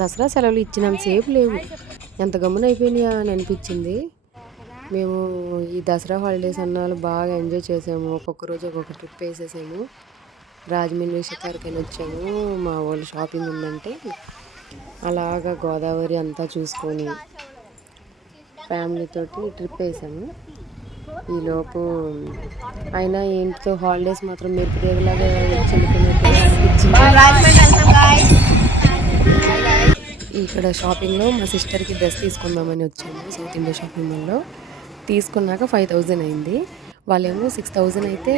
దసరా సెలవులు ఇచ్చినంతసేపు లేవు, ఎంత గమ్మున అయిపోయినాయా అని అనిపించింది. మేము ఈ దసరా హాలిడేస్ అన్నాళ్ళు బాగా ఎంజాయ్ చేసాము. ఒక్కొక్క రోజు ఒక్కొక్క ట్రిప్ వేసేసాము. రాజమండ్రి షికార్కని వచ్చాము, మా వాళ్ళు షాపింగ్ ఉందంటే. అలాగా గోదావరి అంతా చూసుకొని ఫ్యామిలీతోటి ట్రిప్ వేసాము. ఈలోపు అయినా ఏంటితో హాలిడేస్ మాత్రం మెరుపుదేగలాగా చెల్లిపోయినట్టు అనిపించింది. ఇక్కడ షాపింగ్లో మా సిస్టర్కి డ్రెస్ తీసుకుందామని వచ్చాము సౌత్ ఇండియా షాపింగ్ మాల్లో. తీసుకున్నాక 5000 అయింది. వాళ్ళేమో 6000 అయితే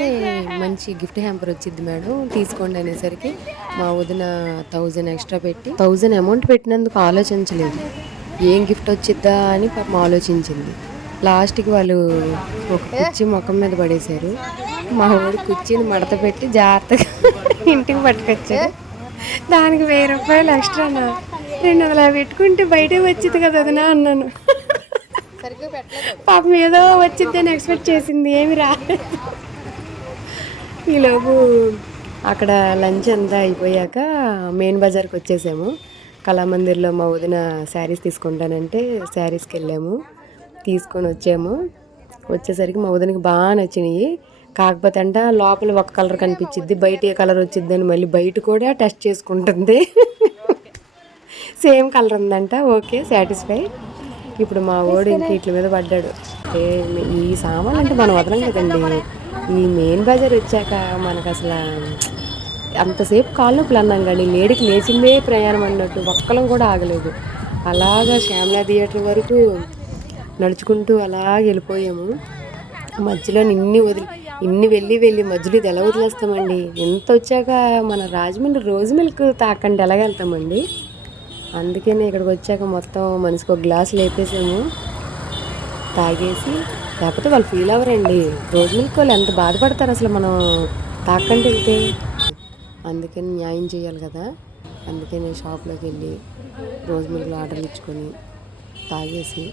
మంచి గిఫ్ట్ హ్యాంపర్ వచ్చింది మేడం తీసుకోండి అనేసరికి మా వదిన 1000 ఎక్స్ట్రా పెట్టి 1000 అమౌంట్ పెట్టినందుకు ఆలోచించలేదు, ఏం గిఫ్ట్ వచ్చిద్దా అని పాపం ఆలోచించింది. లాస్ట్కి వాళ్ళు ఒక కుర్చీ ముఖం మీద పడేశారు. మా ఊడి కుర్చీని మడత పెట్టి జాగ్రత్తగా ఇంటికి పట్టుకొచ్చారు. దానికి 1000 రూపాయలు ఎక్స్ట్రానా, 250 పెట్టుకుంటే బయటే వచ్చింది కదా వదినా అన్నాను. పాపం ఏదో వచ్చిద్దని ఎక్స్పెక్ట్ చేసింది, ఏమి రాలేదు. ఈలోపు అక్కడ లంచ్ అంతా అయిపోయాక మెయిన్ బజార్కి వచ్చేసాము. కళామందిర్లో మా వదిన శారీస్ తీసుకుంటానంటే శారీస్కి వెళ్ళాము, తీసుకొని వచ్చాము. వచ్చేసరికి మా వదినకి బాగా నచ్చినాయి. కాకపోతే అంట లోపల ఒక కలర్ కనిపించిద్ది, బయట ఏ కలర్ వచ్చిద్దని మళ్ళీ బయట కూడా టెస్ట్ చేసుకుంటుంది. సేమ్ కలర్ ఉందంట, ఓకే సాటిస్ఫై. ఇప్పుడు మా వాడు ఇంక వీటి మీద పడ్డాడు. ఈ సామాన్లు అంటే మనం వదలం కదండి. ఈ మెయిన్ బజార్ వచ్చాక మనకు అసలు అంతసేపు కాళ్ళు నొప్పులు అన్నాం కానీ లేడికి లేచిందే ప్రయాణం అన్నట్టు ఒక్కలం కూడా ఆగలేదు. అలాగా శ్యామలా థియేటర్ వరకు నడుచుకుంటూ అలాగ వెళ్ళిపోయాము. మధ్యలో ఇన్ని వెళ్ళి మధ్యలో ఇది ఎలా వదిలేస్తామండి. ఎంత వచ్చాక మన రాజమండ్రి రోజు మిల్క్ తాకండి ఎలాగ వెళ్తామండి. అందుకని ఇక్కడికి వచ్చాక మొత్తం మనిషికి ఒక గ్లాసు లేపేసాము, తాగేసి. లేకపోతే వాళ్ళు ఫీల్ అవ్వరండి, రోజు మిల్క్ వాళ్ళు ఎంత బాధపడతారు అసలు మనం తాకండి వెళ్తే. అందుకని న్యాయం చేయాలి కదా. అందుకని షాప్లోకి వెళ్ళి రోజు మిల్క్లో ఆర్డర్ ఇచ్చుకొని తాగేసి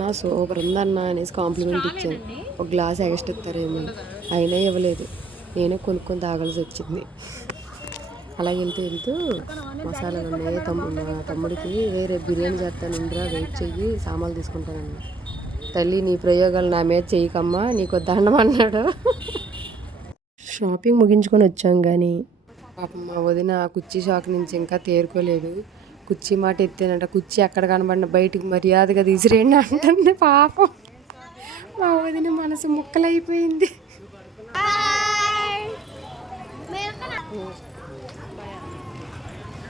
నా సూపర్ ఉందన్న అనేసి కాంప్లిమెంట్ ఇచ్చాను. ఒక గ్లాస్ ఎక్స్ట్రా ఇస్తారేమో, అయినా ఇవ్వలేదు, నేనే కొనుక్కొని తాగాల్సి వచ్చింది. అలా వెళ్తూ మసాలాలు ఉన్నాయి. మా తమ్ముడికి వేరే బిర్యానీ చేస్తాను ఇంద్రా వెయిట్ చెయ్యి, సామాన్లు తీసుకుంటానన్నా. తల్లి నీ ప్రయోగాలు నా మీద చెయ్యకమ్మా, నీకు దండం అన్నాడు. షాపింగ్ ముగించుకొని వచ్చాం కానీ పాపం మా వదిన కుర్చీ షాక్ నుంచి ఇంకా తేరుకోలేదు. కుర్చీ మాట ఎత్తేనంట, కుర్చీ ఎక్కడ కనబడిన బయటికి మర్యాదగా తీసిరేయండి అంటుంది. పాపం మా వదిన మనసు ముక్కలైపోయింది.